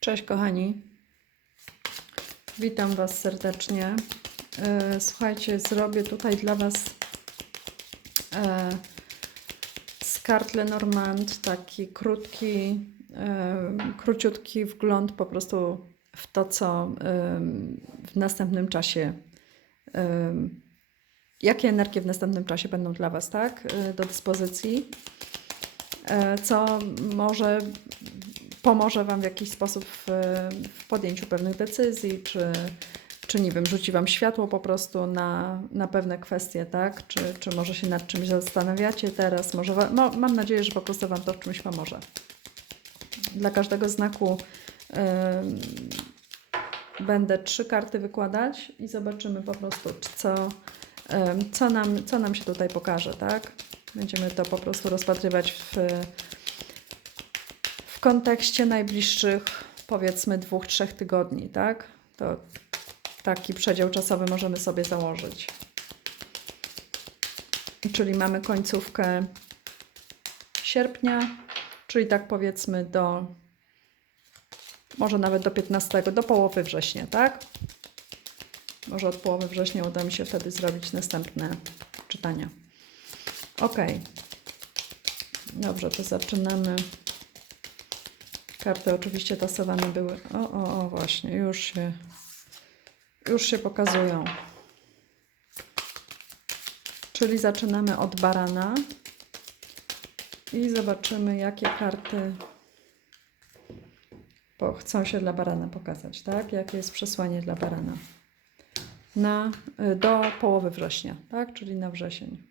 Cześć kochani. Witam Was serdecznie. E, Słuchajcie, zrobię tutaj dla Was e, z kart Lenormand taki krótki, e, króciutki wgląd po prostu w to, co w następnym czasie, jakie energie w następnym czasie będą dla Was, tak, e, do dyspozycji, e, co może pomoże Wam w jakiś sposób w, w podjęciu pewnych decyzji, czy, czy nie wiem, rzuci Wam światło po prostu na, na pewne kwestie, tak? Czy, czy może się nad czymś zastanawiacie teraz? Może wa- no, mam nadzieję, że po prostu Wam to w czymś pomoże. Dla każdego znaku ym, będę trzy karty wykładać i zobaczymy po prostu, co, ym, co, nam, co nam się tutaj pokaże, tak? Będziemy to po prostu rozpatrywać w, w kontekście najbliższych, powiedzmy, dwóch, trzech tygodni, tak? To taki przedział czasowy możemy sobie założyć. Czyli mamy końcówkę sierpnia, czyli tak powiedzmy do, może nawet do 15, do połowy września, tak? Może od połowy września uda mi się wtedy zrobić następne czytania. Ok. Dobrze, to zaczynamy. Karty oczywiście tasowane były. O, o, o, właśnie, już się, już się pokazują. Czyli zaczynamy od barana i zobaczymy, jakie karty chcą się dla barana pokazać, tak? Jakie jest przesłanie dla barana na, y, do połowy września, tak? Czyli na wrzesień.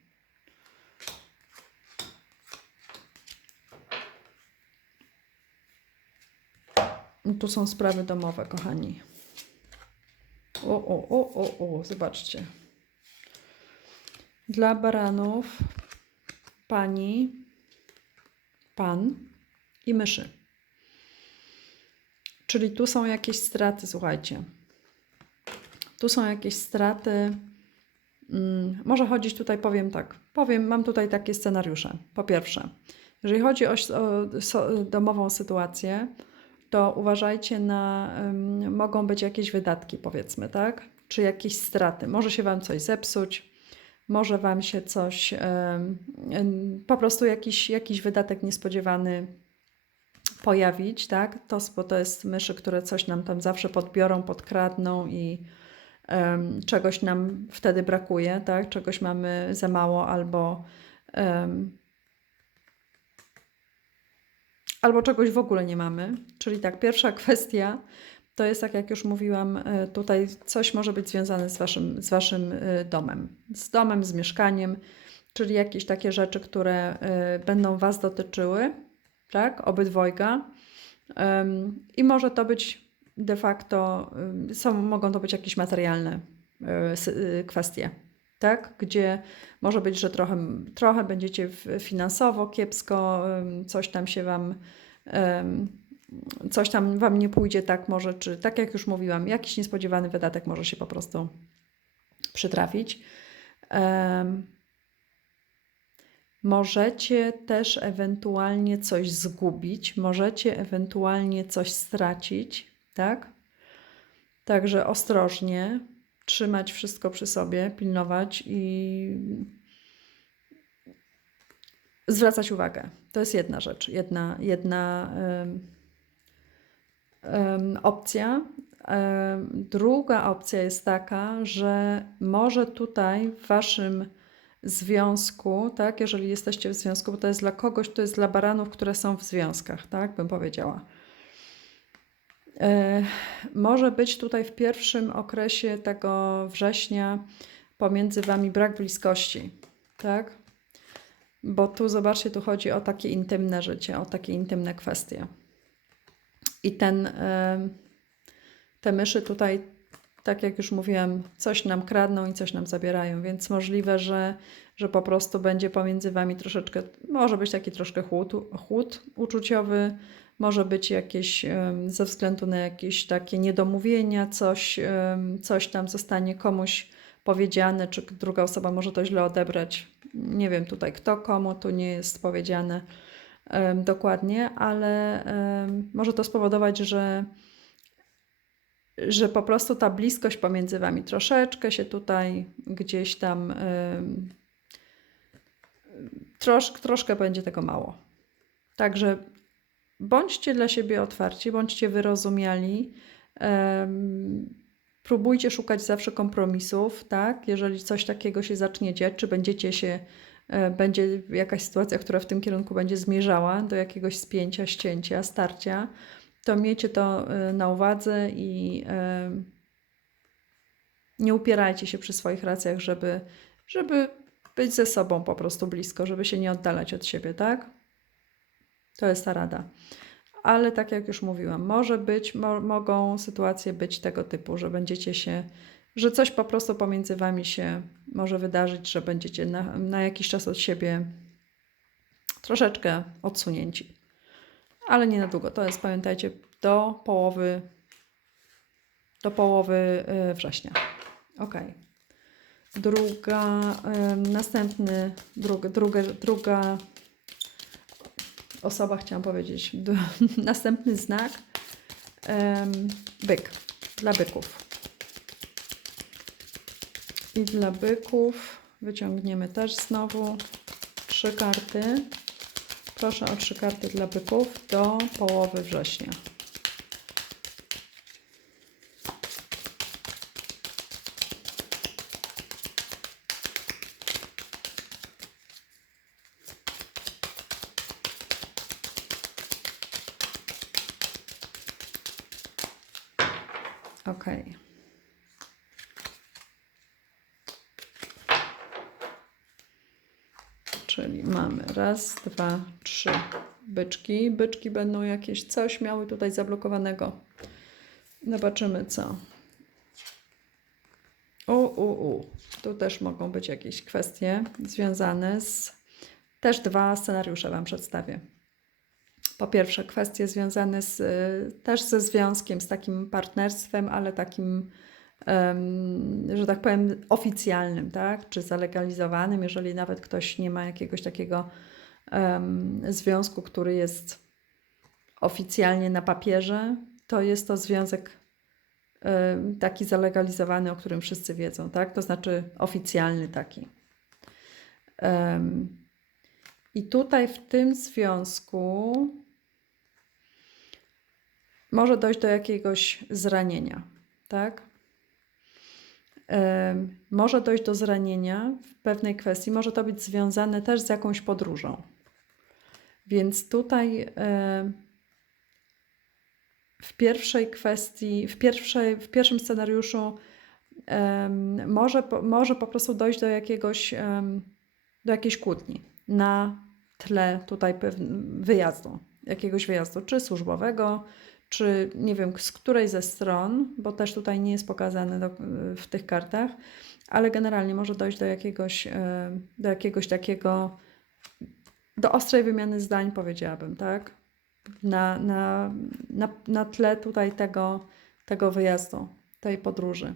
Tu są sprawy domowe, kochani. O, o, o, o, o, zobaczcie. Dla baranów pani, pan i myszy. Czyli tu są jakieś straty, słuchajcie. Tu są jakieś straty. Mm, może chodzić tutaj, powiem tak. Powiem, mam tutaj takie scenariusze. Po pierwsze, jeżeli chodzi o, o so, domową sytuację, to uważajcie na, ym, mogą być jakieś wydatki, powiedzmy, tak? Czy jakieś straty. Może się Wam coś zepsuć, może Wam się coś, ym, po prostu jakiś, jakiś wydatek niespodziewany pojawić, tak? To, bo to jest myszy, które coś nam tam zawsze podbiorą, podkradną i em, czegoś nam wtedy brakuje, tak? Czegoś mamy za mało albo em, albo czegoś w ogóle nie mamy. Czyli tak, pierwsza kwestia to jest, tak jak już mówiłam, e, tutaj coś może być związane z waszym, z waszym e, domem, z domem, z mieszkaniem, czyli jakieś takie rzeczy, które e, będą was dotyczyły, tak, obydwojga. I może to być de facto, są, mogą to być jakieś materialne kwestie, tak? Gdzie może być, że trochę, trochę będziecie finansowo kiepsko, coś tam się Wam, coś tam Wam nie pójdzie tak może, czy tak jak już mówiłam, jakiś niespodziewany wydatek może się po prostu przytrafić. Możecie też ewentualnie coś zgubić, możecie ewentualnie coś stracić, tak? Także ostrożnie, trzymać wszystko przy sobie, pilnować i zwracać uwagę. To jest jedna rzecz, jedna, jedna opcja. Druga opcja jest taka, że może tutaj w waszym związku, tak, jeżeli jesteście w związku, bo to jest dla kogoś, to jest dla baranów, które są w związkach, tak, bym powiedziała. E, Może być tutaj w pierwszym okresie tego września pomiędzy wami brak bliskości, tak? Bo tu zobaczcie, tu chodzi o takie intymne życie, o takie intymne kwestie. I ten, em, te myszy tutaj, tak jak już mówiłam, coś nam kradną i coś nam zabierają, więc możliwe, że, że po prostu będzie pomiędzy wami troszeczkę, może być taki troszkę chłód, chłód uczuciowy, może być jakieś ze względu na jakieś takie niedomówienia, coś, coś tam zostanie komuś powiedziane, czy druga osoba może to źle odebrać. Nie wiem tutaj kto komu, tu nie jest powiedziane. dokładnie, ale może to spowodować, że, że po prostu ta bliskość pomiędzy Wami troszeczkę się tutaj gdzieś tam trosz, troszkę będzie tego mało. Także bądźcie dla siebie otwarci, bądźcie wyrozumiali. próbujcie szukać zawsze kompromisów, tak? Jeżeli coś takiego się zacznie dziać, czy będziecie się, e, będzie jakaś sytuacja, która w tym kierunku będzie zmierzała do jakiegoś spięcia, ścięcia, starcia, to miejcie to e, na uwadze i nie upierajcie się przy swoich racjach, żeby, żeby być ze sobą po prostu blisko, żeby się nie oddalać od siebie, tak? To jest ta rada. Ale tak jak już mówiłam, może być, mo, mogą sytuacje być tego typu, że będziecie się, że coś po prostu pomiędzy wami się może wydarzyć, że będziecie na, na jakiś czas od siebie troszeczkę odsunięci. Ale nie na długo. To jest, pamiętajcie, do połowy, do połowy y, września. Ok. Druga, ym, następny, druga, druga, druga osoba, chciałam powiedzieć, następny znak, byk, dla byków. I dla byków wyciągniemy też znowu trzy karty. Proszę o trzy karty dla byków do połowy września. Ok. Czyli mamy raz, dwa, trzy byczki. Byczki będą jakieś coś miały tutaj zablokowanego. Zobaczymy co. U, u, u. Tu też mogą być jakieś kwestie związane z. Też dwa scenariusze Wam przedstawię. Po pierwsze, kwestie związane z, y, też ze związkiem, z takim partnerstwem, ale takim, że tak powiem, oficjalnym, tak? Czy zalegalizowanym, jeżeli nawet ktoś nie ma jakiegoś takiego związku, który jest oficjalnie na papierze, to jest to związek taki zalegalizowany, o którym wszyscy wiedzą, tak? To znaczy oficjalny taki. I tutaj w tym związku może dojść do jakiegoś zranienia, tak? Może dojść do zranienia w pewnej kwestii, może to być związane też z jakąś podróżą. Więc tutaj w pierwszej kwestii, w, pierwszej, w pierwszym scenariuszu może, może po prostu dojść do jakiegoś, do jakiejś kłótni na tle tutaj wyjazdu, jakiegoś wyjazdu, czy służbowego, czy nie wiem, z której ze stron, bo też tutaj nie jest pokazane do, w tych kartach, ale generalnie może dojść do jakiegoś, e, do jakiegoś takiego, do ostrej wymiany zdań, powiedziałabym, tak? Na, na, na, na tle tutaj tego, tego wyjazdu, tej podróży.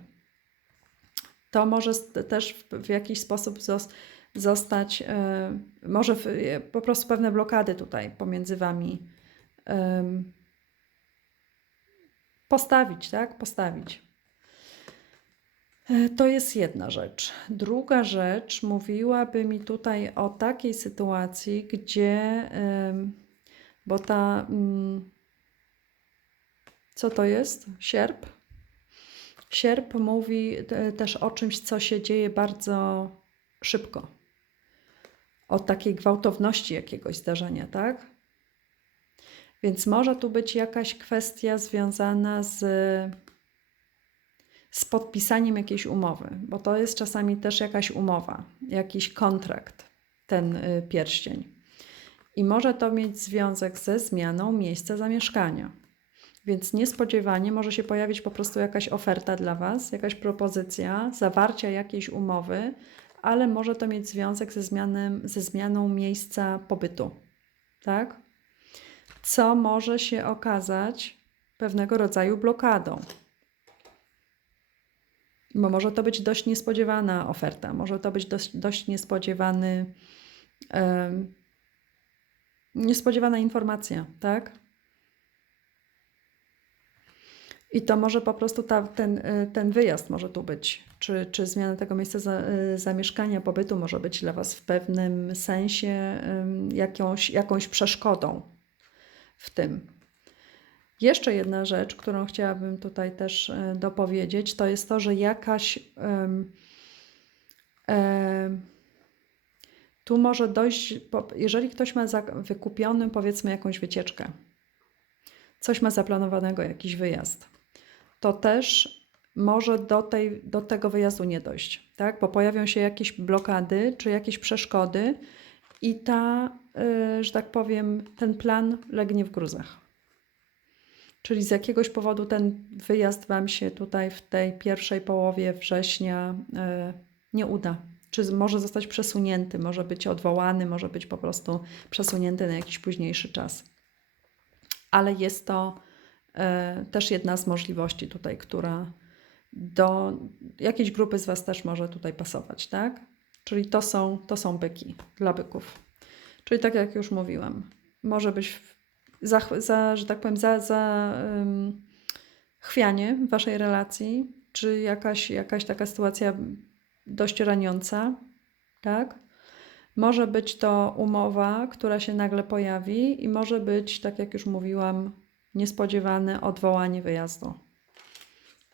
To może też w, w jakiś sposób zos, zostać, e, może w, e, po prostu pewne blokady tutaj pomiędzy Wami em, postawić, tak? Postawić. E, To jest jedna rzecz. Druga rzecz mówiłaby mi tutaj o takiej sytuacji, gdzie, bo ta, mm, co to jest? Sierp? Sierp mówi e, też o czymś, co się dzieje bardzo szybko. O takiej gwałtowności jakiegoś zdarzenia, tak? Więc może tu być jakaś kwestia związana z, z podpisaniem jakiejś umowy, bo to jest czasami też jakaś umowa, jakiś kontrakt, ten y, pierścień. I może to mieć związek ze zmianą miejsca zamieszkania. Więc niespodziewanie może się pojawić po prostu jakaś oferta dla Was, jakaś propozycja zawarcia jakiejś umowy, ale może to mieć związek ze, zmianem, ze zmianą miejsca pobytu. Tak? Co może się okazać pewnego rodzaju blokadą. Bo może to być dość niespodziewana oferta, może to być dość, dość niespodziewany, em, niespodziewana informacja, tak? I to może po prostu ta, ten, y, ten wyjazd może tu być, czy, czy zmiana tego miejsca za, y, zamieszkania, pobytu może być dla Was w pewnym sensie jakąś, jakąś przeszkodą w tym. Jeszcze jedna rzecz, którą chciałabym tutaj też y, dopowiedzieć, to jest to, że jakaś. em, tu może dojść, jeżeli ktoś ma wykupionym, powiedzmy, jakąś wycieczkę, coś ma zaplanowanego, jakiś wyjazd, to też może do, tej, do tego wyjazdu nie dojść, tak? Bo pojawią się jakieś blokady czy jakieś przeszkody i ta, y, że tak powiem, ten plan legnie w gruzach. Czyli z jakiegoś powodu ten wyjazd Wam się tutaj w tej pierwszej połowie września y, nie uda. Czy może zostać przesunięty, może być odwołany, może być po prostu przesunięty na jakiś późniejszy czas. Ale jest to e, też jedna z możliwości tutaj, która do jakiejś grupy z Was też może tutaj pasować, tak? Czyli to są, to są byki dla byków. Czyli tak jak już mówiłam, może być za, za że tak powiem, za, za ym, chwianie w Waszej relacji, czy jakaś, jakaś taka sytuacja dość raniąca, tak? Może być to umowa, która się nagle pojawi, i może być, tak jak już mówiłam, niespodziewane odwołanie wyjazdu.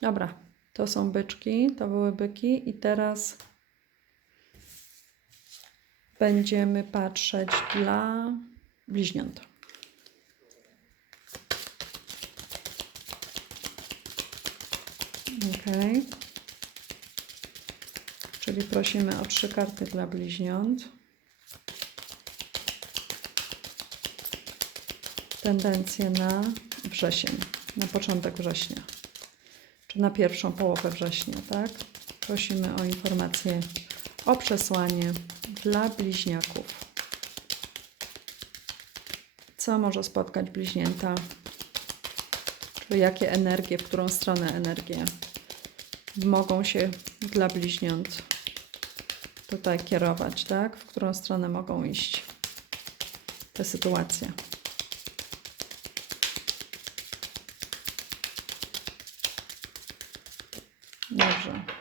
Dobra, to są byczki, to były byki, i teraz będziemy patrzeć dla bliźniąt. Ok. Czyli prosimy o trzy karty dla bliźniąt. Tendencje na wrzesień, na początek września, czy na pierwszą połowę września, tak? Prosimy o informację o przesłanie dla bliźniaków. Co może spotkać bliźnięta? Czyli jakie energie, w którą stronę energie mogą się dla bliźniąt tutaj kierować, tak? W którą stronę mogą iść te sytuacje. Dobrze.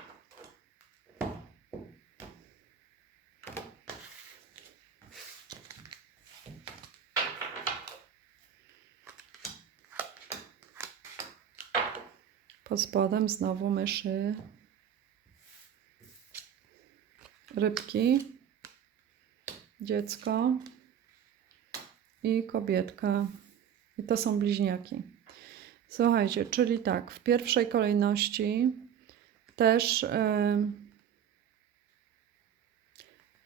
Pod spodem znowu myszy, rybki, dziecko i kobietka. I to są bliźniaki. Słuchajcie, czyli tak, w pierwszej kolejności też em,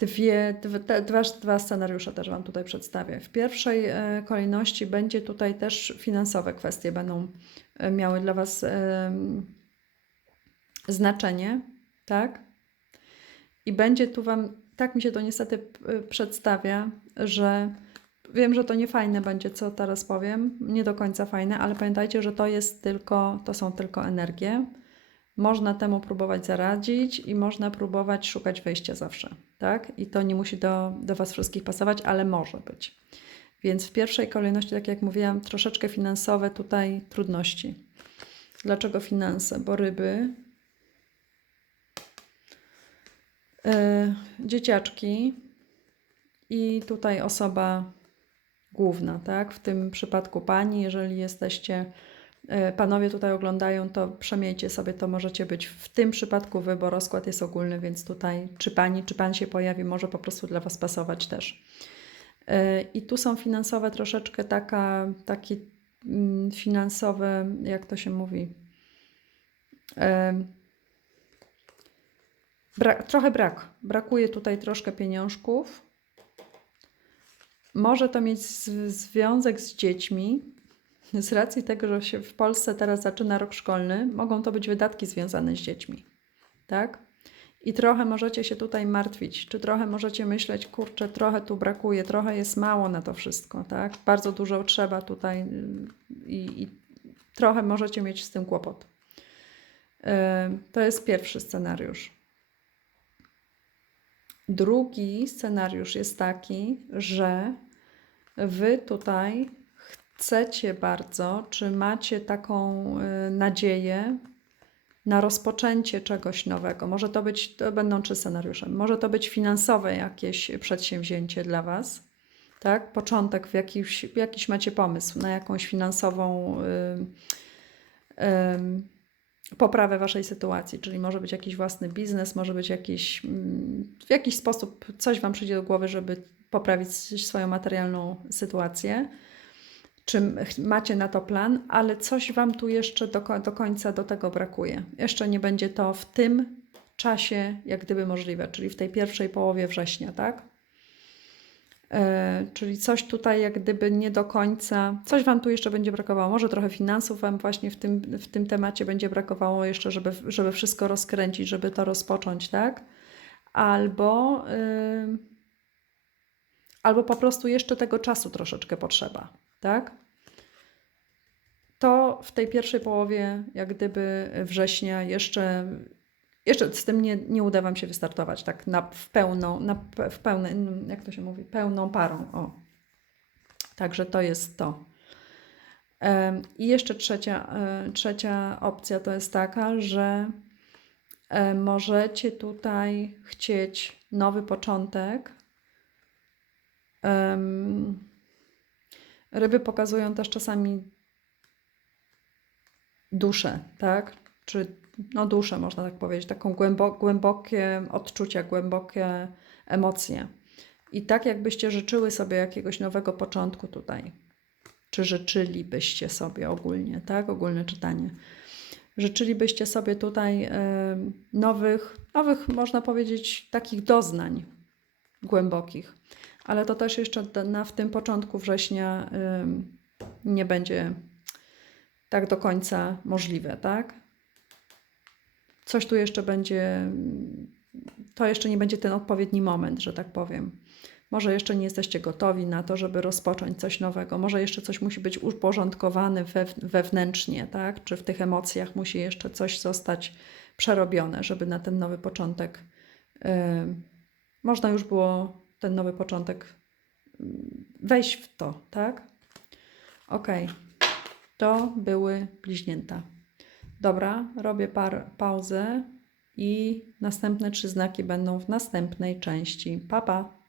dwie, te- dwa, dwa scenariusze też Wam tutaj przedstawię. W pierwszej e, kolejności będzie tutaj też finansowe kwestie będą e, miały dla Was em, znaczenie, tak? I będzie tu Wam, tak mi się to niestety przedstawia, że wiem, że to nie fajne będzie, co teraz powiem, nie do końca fajne, ale pamiętajcie, że to jest tylko, to są tylko energie. Można temu próbować zaradzić i można próbować szukać wyjścia zawsze, tak? I to nie musi do, do Was wszystkich pasować, ale może być. Więc w pierwszej kolejności, tak jak mówiłam, troszeczkę finansowe tutaj trudności. Dlaczego finanse? Bo ryby, yy, dzieciaczki i tutaj osoba główna, tak? W tym przypadku pani, jeżeli jesteście, panowie tutaj oglądają, to przemiejcie sobie, to możecie być w tym przypadku wy, rozkład jest ogólny, więc tutaj czy pani, czy pan się pojawi, może po prostu dla was pasować też. E, I tu są finansowe troszeczkę taka, taki mm, finansowe, jak to się mówi, e, bra- trochę brak. Brakuje tutaj troszkę pieniążków. Może to mieć związek z dziećmi. Z racji tego, że się w Polsce teraz zaczyna rok szkolny, mogą to być wydatki związane z dziećmi. Tak? I trochę możecie się tutaj martwić, czy trochę możecie myśleć, kurczę, trochę tu brakuje, trochę jest mało na to wszystko, tak? Bardzo dużo trzeba tutaj y, i, i trochę możecie mieć z tym kłopot. Y, To jest pierwszy scenariusz. Drugi scenariusz jest taki, że wy tutaj chcecie bardzo, czy macie taką y, nadzieję na rozpoczęcie czegoś nowego. Może to być, to będą trzy scenariusze, może to być finansowe jakieś przedsięwzięcie dla Was, tak? Początek, w jakiś, jakiś macie pomysł na jakąś finansową y, y, poprawę Waszej sytuacji, czyli może być jakiś własny biznes, może być jakiś, mm, w jakiś sposób coś Wam przyjdzie do głowy, żeby poprawić swoją materialną sytuację czy macie na to plan, ale coś Wam tu jeszcze do, do końca do tego brakuje. Jeszcze nie będzie to w tym czasie, jak gdyby możliwe, czyli w tej pierwszej połowie września, tak? E, czyli coś tutaj, jak gdyby nie do końca, coś Wam tu jeszcze będzie brakowało. Może trochę finansów Wam właśnie w tym, w tym temacie będzie brakowało jeszcze, żeby, żeby wszystko rozkręcić, żeby to rozpocząć, tak? Albo, ym, albo po prostu jeszcze tego czasu troszeczkę potrzeba, tak? To w tej pierwszej połowie, jak gdyby września, jeszcze, jeszcze z tym nie, nie uda Wam się wystartować tak na, w pełną, na, w pełne, jak to się mówi, pełną parą. O. Także to jest to. I jeszcze trzecia, e, trzecia opcja to jest taka, że e, możecie tutaj chcieć nowy początek. Ryby pokazują też czasami duszę, tak? Czy no duszę, można tak powiedzieć, taką głębo, głębokie odczucia, głębokie emocje. I tak jakbyście życzyły sobie jakiegoś nowego początku tutaj. Czy życzylibyście sobie ogólnie, tak? Ogólne czytanie. Życzylibyście sobie tutaj em, nowych, nowych, można powiedzieć, takich doznań głębokich. Ale to też jeszcze na, w tym początku września ym, nie będzie tak do końca możliwe, tak? Coś tu jeszcze będzie, to jeszcze nie będzie ten odpowiedni moment, że tak powiem. Może jeszcze nie jesteście gotowi na to, żeby rozpocząć coś nowego. Może jeszcze coś musi być uporządkowane wew, wewnętrznie, tak? Czy w tych emocjach musi jeszcze coś zostać przerobione, żeby na ten nowy początek można już było ten nowy początek wejść w to, tak? Okej. To były bliźnięta. Dobra, robię par, pauzę i następne trzy znaki będą w następnej części. Pa, pa!